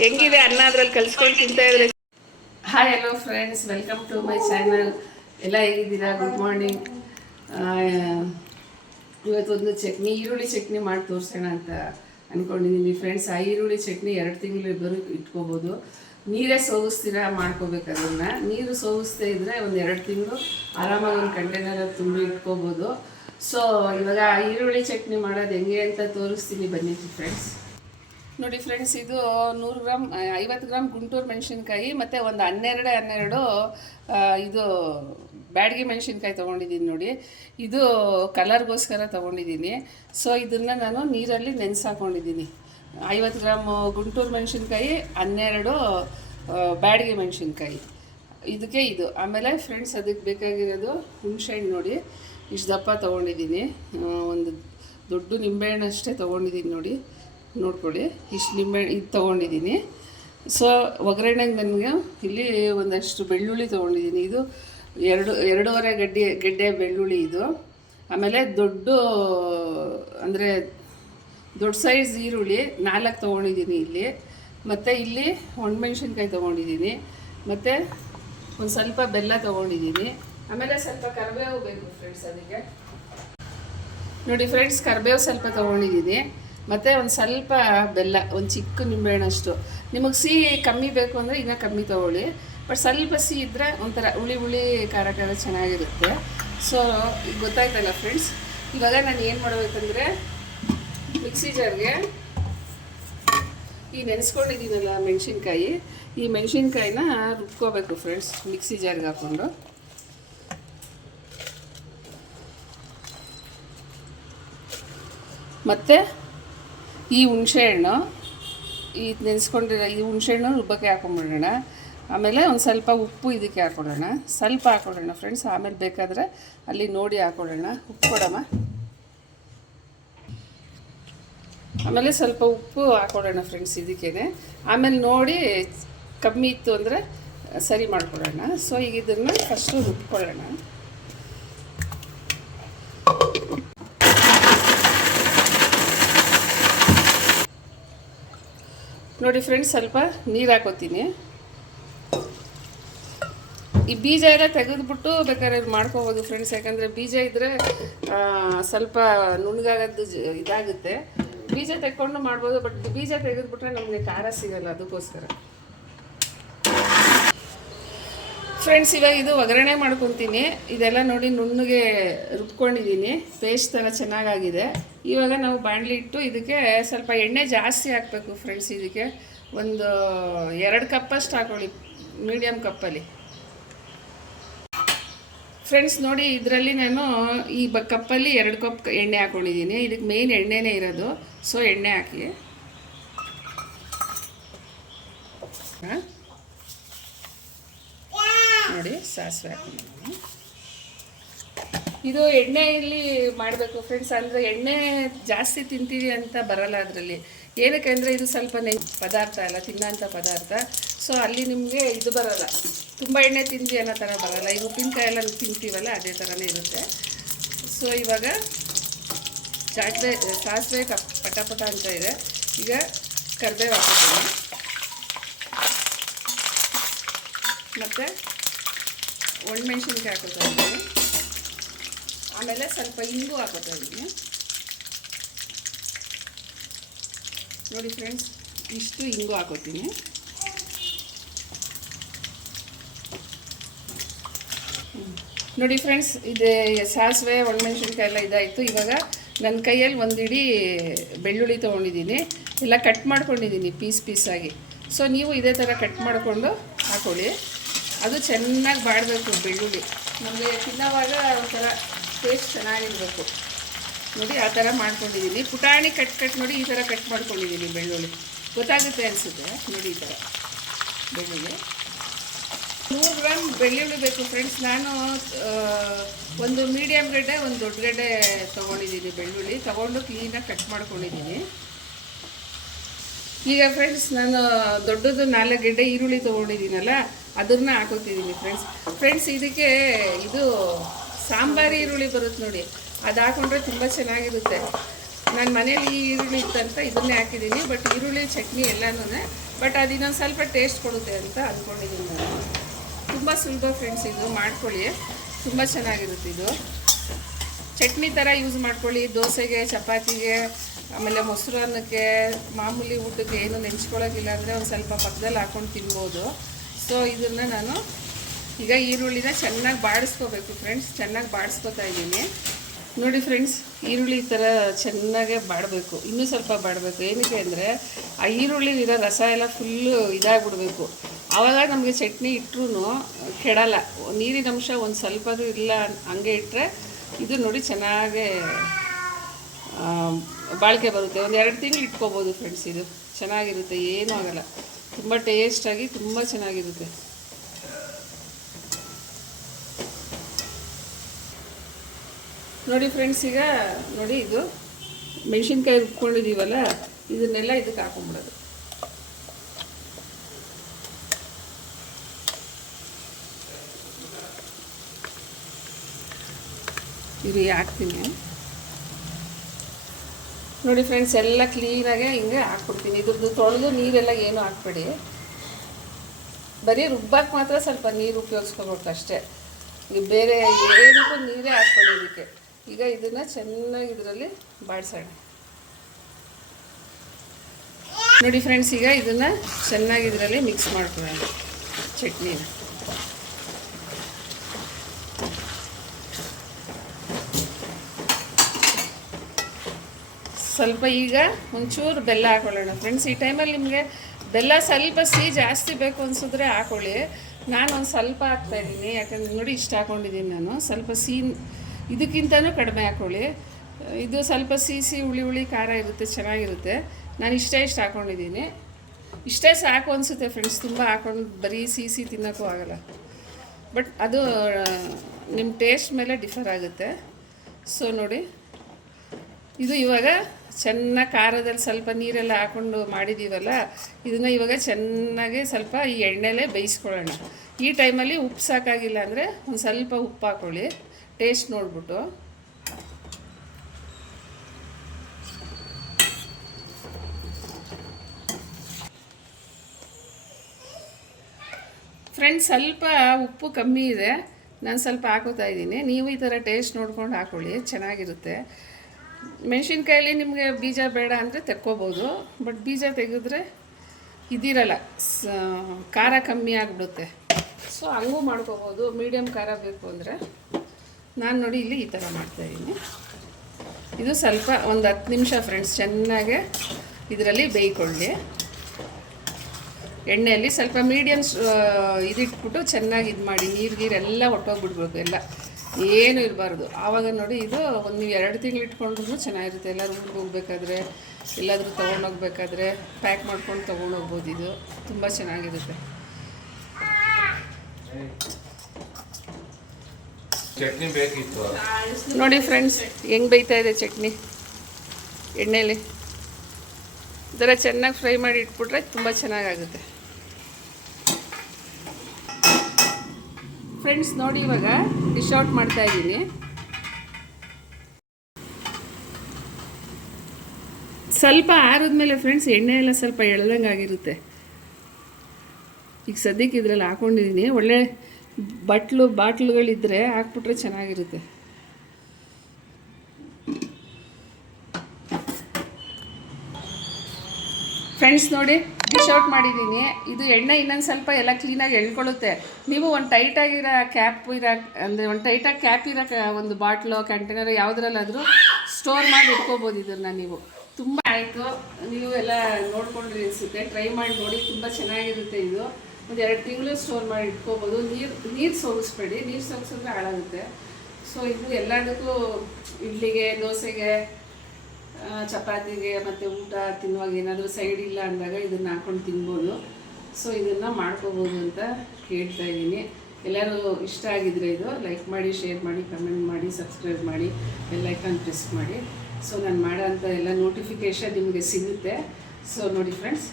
ಹೆಂಗಿದೆ ಅನ್ನ ಅದ್ರಲ್ಲಿ ಕಲ್ಸ್ಕೊಂಡು ತಿಂತಾ ಇದ್ರೆ. Hi hello friends, welcome to my channel. ಎಲ್ಲ ಹೇಗಿದ್ದೀರಾ? Good morning. ಇವತ್ತೊಂದು ಚಟ್ನಿ, ಈರುಳ್ಳಿ ಚಟ್ನಿ ಮಾಡಿ ತೋರಿಸೋಣ ಅಂತ ಅಂದ್ಕೊಂಡಿದ್ದೀನಿ ಫ್ರೆಂಡ್ಸ್. ಆ ಈರುಳ್ಳಿ ಚಟ್ನಿ 2 ತಿಂಗಳು ಇಬ್ಬರು ಇಟ್ಕೋಬೋದು. ನೀರೇ ಸೋಗಿಸ್ತೀರಾ ಮಾಡ್ಕೋಬೇಕು. ಅದನ್ನು ನೀರು ಸೋಗಿಸ್ತಾ ಇದ್ದರೆ ಒಂದು 2 ತಿಂಗಳು ಆರಾಮಾಗಿ ಒಂದು ಕಂಟೈನರ್ ತುಂಬಿ ಇಟ್ಕೋಬೋದು. ಸೊ ಇವಾಗ ಈರುಳ್ಳಿ ಚಟ್ನಿ ಮಾಡೋದು ಹೆಂಗೆ ಅಂತ ತೋರಿಸ್ತೀನಿ, ಬನ್ನಿ ಫ್ರೆಂಡ್ಸ್. ನೋಡಿ ಫ್ರೆಂಡ್ಸ್, ಇದು 100 ಗ್ರಾಮ್ 50 ಗ್ರಾಮ್ ಗುಂಟೂರು ಮೆಣಸಿನ್ಕಾಯಿ ಮತ್ತು ಒಂದು 12 ಇದು ಬ್ಯಾಡಗಿ ಮೆಣಸಿನ್ಕಾಯಿ ತೊಗೊಂಡಿದ್ದೀನಿ. ನೋಡಿ, ಇದು ಕಲರ್ಗೋಸ್ಕರ ತೊಗೊಂಡಿದ್ದೀನಿ. ಸೊ ಇದನ್ನು ನಾನು ನೀರಲ್ಲಿ ನೆನೆಸಾಕೊಂಡಿದ್ದೀನಿ. 50 ಗ್ರಾಮ್ ಗುಂಟೂರು ಮೆಣಸಿನ್ಕಾಯಿ, 12 ಬ್ಯಾಡಗಿ ಮೆಣಸಿನ್ಕಾಯಿ, ಇದಕ್ಕೆ ಇದು. ಆಮೇಲೆ ಫ್ರೆಂಡ್ಸ್, ಅದಕ್ಕೆ ಬೇಕಾಗಿರೋದು ಹುಣಸೆಹಣ್ಣು. ನೋಡಿ, ಇಷ್ಟು ದಪ್ಪ ತೊಗೊಂಡಿದ್ದೀನಿ. ಒಂದು ದೊಡ್ಡ ನಿಂಬೆಹಣ್ಣಷ್ಟೇ ತೊಗೊಂಡಿದ್ದೀನಿ. ನೋಡಿ, ನೋಡ್ಕೊಳ್ಳಿ, ಇಷ್ಟು ನಿಂಬೆಹಣ್ಣು ಇದು ತೊಗೊಂಡಿದ್ದೀನಿ. ಸೊ ಒಗ್ಗರಣೆಗೆ ನನಗೆ ಇಲ್ಲಿ ಒಂದಷ್ಟು ಬೆಳ್ಳುಳ್ಳಿ ತೊಗೊಂಡಿದ್ದೀನಿ. ಇದು 2.5 ಗೆಡ್ಡೆ ಬೆಳ್ಳುಳ್ಳಿ ಇದು. ಆಮೇಲೆ ದೊಡ್ಡ ಸೈಜ್ ಈರುಳ್ಳಿ 4 ತೊಗೊಂಡಿದ್ದೀನಿ ಇಲ್ಲಿ. ಮತ್ತು ಇಲ್ಲಿ ಒಣಮೆಣ್ಸಿನ್ಕಾಯಿ ತೊಗೊಂಡಿದ್ದೀನಿ. ಮತ್ತು ಒಂದು ಸ್ವಲ್ಪ ಬೆಲ್ಲ ತೊಗೊಂಡಿದ್ದೀನಿ. ಆಮೇಲೆ ಸ್ವಲ್ಪ ಕರಿಬೇವು ಬೇಕು ಫ್ರೆಂಡ್ಸ್. ಅದಕ್ಕೆ ನೋಡಿ ಫ್ರೆಂಡ್ಸ್, ಕರಿಬೇವು ಸ್ವಲ್ಪ ತೊಗೊಂಡಿದ್ದೀನಿ. ಮತ್ತು ಒಂದು ಸ್ವಲ್ಪ ಬೆಲ್ಲ, ಒಂದು ಚಿಕ್ಕ ನಿಂಬೆಹಣ್ಣಷ್ಟು. ನಿಮಗೆ ಸಿಹಿ ಕಮ್ಮಿ ಬೇಕು ಅಂದರೆ ಇನ್ನೂ ಕಮ್ಮಿ ತೊಗೊಳ್ಳಿ. ಬಟ್ ಸ್ವಲ್ಪ ಸಿಹಿ ಇದ್ದರೆ ಒಂಥರ ಹುಳಿ ಖಾರ ಚೆನ್ನಾಗಿರುತ್ತೆ. ಸೊ ಈಗ ಗೊತ್ತಾಯ್ತಲ್ಲ ಫ್ರೆಂಡ್ಸ್. ಇವಾಗ ನಾನು ಏನು ಮಾಡಬೇಕಂದ್ರೆ, ಮಿಕ್ಸಿ ಜಾರ್ಗೆ ಈ ನೆನೆಸ್ಕೊಂಡಿದ್ದೀನಲ್ಲ ಮೆಣಸಿನ್ಕಾಯಿ, ಈ ಮೆಣಸಿನ್ಕಾಯಿನ ರುಬ್ಕೋಬೇಕು ಫ್ರೆಂಡ್ಸ್. ಮಿಕ್ಸಿ ಜಾರ್ಗೆ ಹಾಕ್ಕೊಂಡು ಮತ್ತು ಈ ಹುಣಸೆಹಣ್ಣು, ಈ ನೆನೆಸ್ಕೊಂಡಿರೋ ಈ ಹುಣಸೆಹಣ್ಣು ರುಬ್ಬಕ್ಕೆ ಹಾಕೊಂಡ್ಬಿಡೋಣ. ಆಮೇಲೆ ಒಂದು ಸ್ವಲ್ಪ ಉಪ್ಪು ಇದಕ್ಕೆ ಹಾಕೊಳ್ಳೋಣ, ಸ್ವಲ್ಪ ಹಾಕೊಳ್ಳೋಣ ಫ್ರೆಂಡ್ಸ್. ಆಮೇಲೆ ಬೇಕಾದರೆ ಅಲ್ಲಿ ನೋಡಿ ಹಾಕೊಳ್ಳೋಣ. ಉಪ್ಪು ಕೊಡಮ್ಮ. ಆಮೇಲೆ ಸ್ವಲ್ಪ ಉಪ್ಪು ಹಾಕೊಳ್ಳೋಣ ಫ್ರೆಂಡ್ಸ್ ಇದಕ್ಕೇ. ಆಮೇಲೆ ನೋಡಿ ಕಮ್ಮಿ ಇತ್ತು ಅಂದರೆ ಸರಿ ಮಾಡ್ಕೊಳ್ಳೋಣ. ಸೊ ಈಗ ಇದನ್ನು ಫಸ್ಟು ರುಬ್ಕೊಳ್ಳೋಣ. ನೋಡಿ ಫ್ರೆಂಡ್ಸ್, ಸ್ವಲ್ಪ ನೀರು ಹಾಕೋತೀನಿ. ಈ ಬೀಜ ಎಲ್ಲ ತೆಗೆದುಬಿಟ್ಟು ಬೇಕಾದ್ರೆ ಮಾಡ್ಕೋಬೋದು ಫ್ರೆಂಡ್ಸ್. ಯಾಕಂದರೆ ಬೀಜ ಇದ್ದರೆ ಸ್ವಲ್ಪ ನುಣ್ಣಗಾಗೋದು ಇದಾಗುತ್ತೆ. ಬೀಜ ತೆಕ್ಕೊಂಡು ಮಾಡ್ಬೋದು, ಬಟ್ ಬೀಜ ತೆಗೆದುಬಿಟ್ರೆ ನಮಗೆ ಖಾರ ಸಿಗೋಲ್ಲ, ಅದಕ್ಕೋಸ್ಕರ ಫ್ರೆಂಡ್ಸ್. ಇವಾಗ ಇದು ಒಗ್ಗರಣೆ ಮಾಡ್ಕೊತೀನಿ. ಇದೆಲ್ಲ ನೋಡಿ ನುಣ್ಣಗೆ ರುಬ್ಕೊಂಡಿದ್ದೀನಿ, ಪೇಸ್ಟ್ ಥರ ಚೆನ್ನಾಗಾಗಿದೆ. ಇವಾಗ ನಾವು ಬಾಣಲಿ ಇಟ್ಟು ಇದಕ್ಕೆ ಸ್ವಲ್ಪ ಎಣ್ಣೆ ಜಾಸ್ತಿ ಹಾಕಬೇಕು ಫ್ರೆಂಡ್ಸ್. ಇದಕ್ಕೆ ಒಂದು 2 ಕಪ್ಪಷ್ಟು ಹಾಕೊಳ್ಳಿ, ಮೀಡಿಯಮ್ ಕಪ್ಪಲ್ಲಿ ಫ್ರೆಂಡ್ಸ್. ನೋಡಿ, ಇದರಲ್ಲಿ ನಾನು ಈ ಕಪ್ಪಲ್ಲಿ 2 ಕಪ್ ಎಣ್ಣೆ ಹಾಕ್ಕೊಂಡಿದ್ದೀನಿ. ಇದಕ್ಕೆ ಮೇಯ್ನ್ ಎಣ್ಣೆನೇ ಇರೋದು. ಸೊ ಎಣ್ಣೆ ಹಾಕಿ, ನೋಡಿ ಸಾಸಿವೆ ಹಾಕಿದ್ದೀನಿ. ಇದು ಎಣ್ಣೆಯಲ್ಲಿ ಮಾಡಬೇಕು ಫ್ರೆಂಡ್ಸ್. ಅಂದರೆ ಎಣ್ಣೆ ಜಾಸ್ತಿ ತಿಂತೀವಿ ಅಂತ ಬರಲ್ಲ ಅದರಲ್ಲಿ. ಏನಕ್ಕೆ ಅಂದರೆ ಇದು ಸ್ವಲ್ಪ ಪದಾರ್ಥ ಅಲ್ಲ, ತಿನ್ನೋಂಥ ಪದಾರ್ಥ. ಸೊ ಅಲ್ಲಿ ನಿಮಗೆ ಇದು ಬರಲ್ಲ, ತುಂಬ ಎಣ್ಣೆ ತಿಂದು ಅನ್ನೋ ಥರ ಬರಲ್ಲ. ಈಗ ಉಪ್ಪಿನಕಾಯಿ ಎಲ್ಲ ತಿಂತೀವಲ್ಲ, ಅದೇ ಥರನೇ ಇರುತ್ತೆ. ಸೊ ಇವಾಗ ಸಾಸಿವೆ ಪಟ ಅಂತ ಇದೆ. ಈಗ ಕರಿಬೇವು ಹಾಕೋತೀನಿ. ಮತ್ತು ಒಣಮೆಣ್ಸಿನ್ಕಾಯಿ ಹಾಕೋತಾ ಇದ್ದೀನಿ. ಆಮೇಲೆ ಸ್ವಲ್ಪ ಇಂಗು ಹಾಕೋತಾ ಇದ್ದೀನಿ. ನೋಡಿ ಫ್ರೆಂಡ್ಸ್, ಇಷ್ಟು ಇಂಗು ಹಾಕೋತೀನಿ. ನೋಡಿ ಫ್ರೆಂಡ್ಸ್, ಇದು ಸಾಸಿವೆ ಒಣಮೆಣ್ಸಿನ್ಕಾಯಿ ಎಲ್ಲ ಇದಾಯಿತು. ಇವಾಗ ನನ್ನ ಕೈಯಲ್ಲಿ 1 ಇಡೀ ಬೆಳ್ಳುಳ್ಳಿ ತೊಗೊಂಡಿದ್ದೀನಿ. ಎಲ್ಲ ಕಟ್ ಮಾಡ್ಕೊಂಡಿದ್ದೀನಿ ಪೀಸಾಗಿ. ಸೊ ನೀವು ಇದೇ ಥರ ಕಟ್ ಮಾಡಿಕೊಂಡು ಹಾಕೊಳ್ಳಿ. ಅದು ಚೆನ್ನಾಗಿ ಬಾಡಬೇಕು ಬೆಳ್ಳುಳ್ಳಿ. ನಮಗೆ ತಿನ್ನೋವಾಗ ಒಂಥರ ಟೇಸ್ಟ್ ಚೆನ್ನಾಗಿರಬೇಕು. ನೋಡಿ, ಆ ಥರ ಮಾಡ್ಕೊಂಡಿದ್ದೀನಿ. ಪುಟಾಣಿ ಕಟ್ ನೋಡಿ, ಈ ಥರ ಕಟ್ ಮಾಡ್ಕೊಂಡಿದ್ದೀನಿ ಬೆಳ್ಳುಳ್ಳಿ. ಗೊತ್ತಾಗುತ್ತೆ ಅನಿಸುತ್ತೆ. ನೋಡಿ, ಈ ಥರ ಬೆಳ್ಳುಳ್ಳಿ 100 ಗ್ರಾಮ್ ಬೆಳ್ಳುಳ್ಳಿ ಬೇಕು ಫ್ರೆಂಡ್ಸ್. ನಾನು ಒಂದು ಮೀಡಿಯಮ್ ಗೆಡ್ಡೆ, ಒಂದು ದೊಡ್ಡ ಗೆಡ್ಡೆ ತೊಗೊಂಡಿದ್ದೀನಿ. ಬೆಳ್ಳುಳ್ಳಿ ತೊಗೊಂಡು ಕ್ಲೀನಾಗಿ ಕಟ್ ಮಾಡ್ಕೊಂಡಿದ್ದೀನಿ. ಈಗ ಫ್ರೆಂಡ್ಸ್, ನಾನು ದೊಡ್ಡದು 4 ಗೆಡ್ಡೆ ಈರುಳ್ಳಿ ತೊಗೊಂಡಿದ್ದೀನಲ್ಲ, ಅದನ್ನು ಹಾಕೋತಿದ್ದೀನಿ ಫ್ರೆಂಡ್ಸ್. ಇದಕ್ಕೆ ಇದು ಸಾಂಬಾರು ಈರುಳ್ಳಿ ಬರುತ್ತೆ ನೋಡಿ, ಅದು ಹಾಕೊಂಡ್ರೆ ತುಂಬ ಚೆನ್ನಾಗಿರುತ್ತೆ. ನನ್ನ ಮನೇಲಿ ಈರುಳ್ಳಿ ಇತ್ತಂತ ಇದನ್ನೇ ಹಾಕಿದ್ದೀನಿ. ಬಟ್ ಈರುಳ್ಳಿ ಚಟ್ನಿ ಎಲ್ಲನೂ ಬಟ್ ಅದು ಇನ್ನೊಂದು ಸ್ವಲ್ಪ ಟೇಸ್ಟ್ ಕೊಡುತ್ತೆ ಅಂತ ಅಂದ್ಕೊಂಡಿದ್ದೀನಿ ನಾನು. ತುಂಬ ಸುಲಭ ಫ್ರೆಂಡ್ಸ್, ಇದು ಮಾಡ್ಕೊಳ್ಳಿ, ತುಂಬ ಚೆನ್ನಾಗಿರುತ್ತೆ. ಇದು ಚಟ್ನಿ ಥರ ಯೂಸ್ ಮಾಡ್ಕೊಳ್ಳಿ, ದೋಸೆಗೆ, ಚಪಾತಿಗೆ, ಆಮೇಲೆ ಮೊಸರನ್ನಕ್ಕೆ, ಮಾಮೂಲಿ ಊಟಕ್ಕೆ ಏನು ನೆಂಚ್ಕೊಳ್ಳೋಕ್ಕಿಲ್ಲ ಅಂದರೆ ಒಂದು ಸ್ವಲ್ಪ ಪಕ್ಕದಲ್ಲಿ ಹಾಕ್ಕೊಂಡು ತಿನ್ಬೋದು. ಸೊ ಇದನ್ನು ನಾನು ಈಗ ಈರುಳ್ಳಿನ ಚೆನ್ನಾಗಿ ಬಾಡಿಸ್ಕೋಬೇಕು ಫ್ರೆಂಡ್ಸ್. ಚೆನ್ನಾಗಿ ಬಾಡಿಸ್ಕೊತಾ ಇದ್ದೀನಿ ನೋಡಿ ಫ್ರೆಂಡ್ಸ್. ಈರುಳ್ಳಿ ಈ ಥರ ಚೆನ್ನಾಗೇ ಬಾಡಬೇಕು, ಇನ್ನೂ ಸ್ವಲ್ಪ ಬಾಡಬೇಕು. ಏನಕ್ಕೆ ಅಂದರೆ ಆ ಈರುಳ್ಳಿಲಿರೋ ರಸ ಎಲ್ಲ ಫುಲ್ಲು ಇದಾಗಿಬಿಡ್ಬೇಕು. ಆವಾಗ ನಮಗೆ ಚಟ್ನಿ ಇಟ್ಟರೂ ಕೆಡಲ್ಲ. ನೀರಿನ ಅಂಶ ಒಂದು ಸ್ವಲ್ಪನೂ ಇಲ್ಲ, ಹಂಗೆ ಇಟ್ಟರೆ ಇದು ನೋಡಿ ಚೆನ್ನಾಗೇ ಬಾಳಿಕೆ ಬರುತ್ತೆ. ಒಂದು 2 ತಿಂಗಳು ಇಟ್ಕೋಬೋದು ಫ್ರೆಂಡ್ಸ್. ಇದು ಚೆನ್ನಾಗಿರುತ್ತೆ, ಏನೂ ಆಗೋಲ್ಲ. ತುಂಬ ಟೇಸ್ಟಾಗಿ ತುಂಬ ಚೆನ್ನಾಗಿರುತ್ತೆ. ನೋಡಿ ಫ್ರೆಂಡ್ಸ್, ಈಗ ನೋಡಿ ಇದು ಮೆಣಸಿನ್ಕಾಯಿ ರುಬ್ಕೊಂಡಿದ್ದೀವಲ್ಲ, ಇದನ್ನೆಲ್ಲ ಇದಕ್ಕೆ ಹಾಕೊಂಡ್ಬಿಡೋದು. ಇದು ಹಾಕ್ತೀನಿ ನೋಡಿ ಫ್ರೆಂಡ್ಸ್. ಎಲ್ಲ ಕ್ಲೀನಾಗೆ ಹಿಂಗೆ ಹಾಕ್ಬಿಡ್ತೀನಿ. ಇದ್ರದ್ದು ತೊಳೆದು ನೀರೆಲ್ಲ ಏನೂ ಹಾಕ್ಬೇಡಿ, ಬರೀ ರುಬ್ಬಕ್ಕೆ ಮಾತ್ರ ಸ್ವಲ್ಪ ನೀರು ಉಪಯೋಗಿಸ್ಕೋಬೇಕು ಅಷ್ಟೇ. ಈಗ ಬೇರೆ ಏನಕ್ಕೂ ನೀರೇ ಹಾಕ್ಬೇಡಿ ಇದಕ್ಕೆ. ಈಗ ಇದನ್ನು ಚೆನ್ನಾಗಿ ಇದರಲ್ಲಿ ಬಾಡಿಸೋಣ ನೋಡಿ ಫ್ರೆಂಡ್ಸ್. ಈಗ ಇದನ್ನು ಚೆನ್ನಾಗಿ ಇದರಲ್ಲಿ ಮಿಕ್ಸ್ ಮಾಡ್ಕೊಳ್ಳೋಣ ಚಟ್ನಿನ. ಸ್ವಲ್ಪ ಈಗ ಒಂಚೂರು ಬೆಲ್ಲ ಹಾಕೊಳ್ಳೋಣ ಫ್ರೆಂಡ್ಸ್. ಈ ಟೈಮಲ್ಲಿ ನಿಮಗೆ ಬೆಲ್ಲ ಸ್ವಲ್ಪ ಸಿಹಿ ಜಾಸ್ತಿ ಬೇಕು ಅನಿಸಿದ್ರೆ ಹಾಕೊಳ್ಳಿ. ನಾನು ಒಂದು ಸ್ವಲ್ಪ ಹಾಕ್ತಾಯಿದ್ದೀನಿ, ಯಾಕಂದರೆ ನೋಡಿ ಇಷ್ಟು ಹಾಕ್ಕೊಂಡಿದ್ದೀನಿ ನಾನು. ಸ್ವಲ್ಪ ಸಿಹಿ ಇದಕ್ಕಿಂತನೂ ಕಡಿಮೆ ಹಾಕ್ಕೊಳ್ಳಿ. ಇದು ಸ್ವಲ್ಪ ಸಿಹಿ ಹುಳಿ ಖಾರ ಇರುತ್ತೆ, ಚೆನ್ನಾಗಿರುತ್ತೆ. ನಾನು ಇಷ್ಟೇ ಹಾಕ್ಕೊಂಡಿದ್ದೀನಿ. ಇಷ್ಟೇ ಸಾಕು ಅನಿಸುತ್ತೆ ಫ್ರೆಂಡ್ಸ್. ತುಂಬ ಹಾಕೊಂಡು ಬರೀ ಸಿಹಿ ತಿನ್ನೋಕ್ಕೂ ಆಗೋಲ್ಲ. ಬಟ್ ಅದು ನಿಮ್ಮ ಟೇಸ್ಟ್ ಮೇಲೆ ಡಿಫರ್ ಆಗುತ್ತೆ. ಸೊ ನೋಡಿ, ಇದು ಇವಾಗ ಚೆನ್ನಾಗಿ ಖಾರದಲ್ಲಿ ಸ್ವಲ್ಪ ನೀರೆಲ್ಲ ಹಾಕ್ಕೊಂಡು ಮಾಡಿದ್ದೀವಲ್ಲ, ಇದನ್ನು ಇವಾಗ ಚೆನ್ನಾಗಿ ಸ್ವಲ್ಪ ಈ ಎಣ್ಣೆಲೇ ಬೇಯಿಸ್ಕೊಳ್ಳೋಣ. ಈ ಟೈಮಲ್ಲಿ ಉಪ್ಪು ಸಾಕಾಗಿಲ್ಲ ಅಂದರೆ ಒಂದು ಸ್ವಲ್ಪ ಉಪ್ಪು ಹಾಕ್ಕೊಳ್ಳಿ, ಟೇಸ್ಟ್ ನೋಡಿಬಿಟ್ಟು. ಫ್ರೆಂಡ್ಸ್, ಸ್ವಲ್ಪ ಉಪ್ಪು ಕಮ್ಮಿ ಇದೆ, ನಾನು ಸ್ವಲ್ಪ ಹಾಕೋತಾ ಇದ್ದೀನಿ. ನೀವು ಈ ಥರ ಟೇಸ್ಟ್ ನೋಡ್ಕೊಂಡು ಹಾಕ್ಕೊಳ್ಳಿ, ಚೆನ್ನಾಗಿರುತ್ತೆ. ಮೆಣಸಿನ್ಕಾಯಲ್ಲಿ ನಿಮಗೆ ಬೀಜ ಬೇಡ ಅಂದರೆ ತೆಕ್ಕೋಬೋದು, ಬಟ್ ಬೀಜ ತೆಗೆದ್ರೆ ಇದಿರಲ್ಲ, ಖಾರ ಕಮ್ಮಿ ಆಗಿಬಿಡುತ್ತೆ. ಸೊ ಹಂಗೂ ಮಾಡ್ಕೋಬೋದು. ಮೀಡಿಯಮ್ ಖಾರ ಬೇಕು ಅಂದರೆ ನಾನು ನೋಡಿ ಇಲ್ಲಿ ಈ ಥರ ಮಾಡ್ತಾಯಿದ್ದೀನಿ. ಇದು ಸ್ವಲ್ಪ ಒಂದು 10 ನಿಮಿಷ ಫ್ರೆಂಡ್ಸ್ ಚೆನ್ನಾಗೆ ಇದರಲ್ಲಿ ಬೇಯ್ಕೊಳ್ಳಿ. ಎಣ್ಣೆಯಲ್ಲಿ ಸ್ವಲ್ಪ ಮೀಡಿಯಮ್ ಇದಿಟ್ಬಿಟ್ಟು ಚೆನ್ನಾಗಿ ಇದು ಮಾಡಿ, ನೀರೆಲ್ಲ ಒಟ್ಟೋಗ್ಬಿಡ್ಬೇಕು, ಎಲ್ಲ ಏನೂ ಇರಬಾರ್ದು. ಆವಾಗ ನೋಡಿ ಇದು ಒಂದು ನೀವು 2 ತಿಂಗಳು ಇಟ್ಕೊಂಡ್ರೂ ಚೆನ್ನಾಗಿರುತ್ತೆ. ಎಲ್ಲರೂ ಊರಿಗೆ ಹೋಗ್ಬೇಕಾದ್ರೆ, ಎಲ್ಲಾದರೂ ತೊಗೊಂಡೋಗ್ಬೇಕಾದ್ರೆ ಪ್ಯಾಕ್ ಮಾಡ್ಕೊಂಡು ತೊಗೊಂಡೋಗ್ಬೋದು. ಇದು ತುಂಬ ಚೆನ್ನಾಗಿರುತ್ತೆ. ಚಟ್ನಿ ಬೇಕಿತ್ತು ನೋಡಿ ಫ್ರೆಂಡ್ಸ್, ಹೆಂಗೆ ಬೇಯ್ತಾ ಇದೆ ಚಟ್ನಿ ಎಣ್ಣೆಲಿ. ಈ ಥರ ಚೆನ್ನಾಗಿ ಫ್ರೈ ಮಾಡಿ ಇಟ್ಬಿಟ್ರೆ ತುಂಬ ಚೆನ್ನಾಗಾಗುತ್ತೆ ಫ್ರೆಂಡ್ಸ್. ನೋಡಿ ಇವಾಗ ಡಿಶ್ ಔಟ್ ಮಾಡ್ತಾ ಇದ್ದೀನಿ. ಸ್ವಲ್ಪ ಆರಿದ್ಮೇಲೆ ಫ್ರೆಂಡ್ಸ್ ಎಣ್ಣೆ ಎಲ್ಲ ಸ್ವಲ್ಪ ಎಳ್ದಂಗೆ ಆಗಿರುತ್ತೆ. ಈಗ ಸದ್ಯಕ್ಕೆ ಇದರಲ್ಲಿ ಹಾಕ್ಕೊಂಡಿದ್ದೀನಿ. ಒಳ್ಳೆ ಬಾಟ್ಲುಗಳಿದ್ದರೆ ಹಾಕ್ಬಿಟ್ರೆ ಚೆನ್ನಾಗಿರುತ್ತೆ. ಫ್ರೆಂಡ್ಸ್ ನೋಡಿ, ಡಿಶ್ ಔಟ್ ಮಾಡಿದ್ದೀನಿ. ಇದು ಎಣ್ಣೆ ಇನ್ನೊಂದು ಸ್ವಲ್ಪ ಎಲ್ಲ ಕ್ಲೀನಾಗಿ ಎಳ್ಕೊಳ್ಳುತ್ತೆ. ನೀವು ಒಂದು ಟೈಟಾಗಿರೋ ಕ್ಯಾಪ್ ಇರೋ, ಅಂದರೆ ಒಂದು ಟೈಟಾಗಿ ಕ್ಯಾಪ್ ಇರೋ ಒಂದು ಬಾಟ್ಲು ಕಂಟೈನರ್ ಯಾವುದ್ರಲ್ಲಾದರೂ ಸ್ಟೋರ್ ಮಾಡಿ ಇಟ್ಕೋಬೋದು. ಇದನ್ನು ನೀವು ತುಂಬ ಆಯಿತು, ನೀವು ಎಲ್ಲ ನೋಡ್ಕೊಂಡ್ರಿ ಅನಿಸುತ್ತೆ. ಟ್ರೈ ಮಾಡಿ ನೋಡಿ, ತುಂಬ ಚೆನ್ನಾಗಿರುತ್ತೆ. ಇದು ಒಂದು 2 ತಿಂಗಳು ಸ್ಟೋರ್ ಮಾಡಿ ಇಟ್ಕೋಬೋದು. ನೀರು ಸೋಗಿಸ್ಬೇಡಿ, ನೀರು ಸೋಗಿಸಿದ್ರೆ ಹಾಳಾಗುತ್ತೆ. ಸೊ ಇದು ಎಲ್ಲದಕ್ಕೂ ಇಡ್ಲಿಗೆ, ದೋಸೆಗೆ, ಚಪಾತಿಗೆ ಮತ್ತು ಊಟ ತಿನ್ನುವಾಗ ಏನಾದರೂ ಸೈಡ್ ಇಲ್ಲ ಅಂದಾಗ ಇದನ್ನು ಹಾಕ್ಕೊಂಡು ತಿನ್ಬೋದು. ಸೊ ಇದನ್ನು ಮಾಡ್ಕೋಬೋದು ಅಂತ ಕೇಳ್ತಾ ಇದ್ದೀನಿ. ಎಲ್ಲರೂ ಇಷ್ಟ ಆಗಿದ್ರೆ ಇದು ಲೈಕ್ ಮಾಡಿ, ಶೇರ್ ಮಾಡಿ, ಕಮೆಂಟ್ ಮಾಡಿ, ಸಬ್ಸ್ಕ್ರೈಬ್ ಮಾಡಿ, ಬೆಲ್ ಐಕಾನ್ ಪ್ರೆಸ್ ಮಾಡಿ. ಸೊ ನಾನು ಮಾಡೋಂಥ ಎಲ್ಲ ನೋಟಿಫಿಕೇಷನ್ ನಿಮಗೆ ಸಿಗುತ್ತೆ. ಸೊ ನೋಡಿ ಫ್ರೆಂಡ್ಸ್,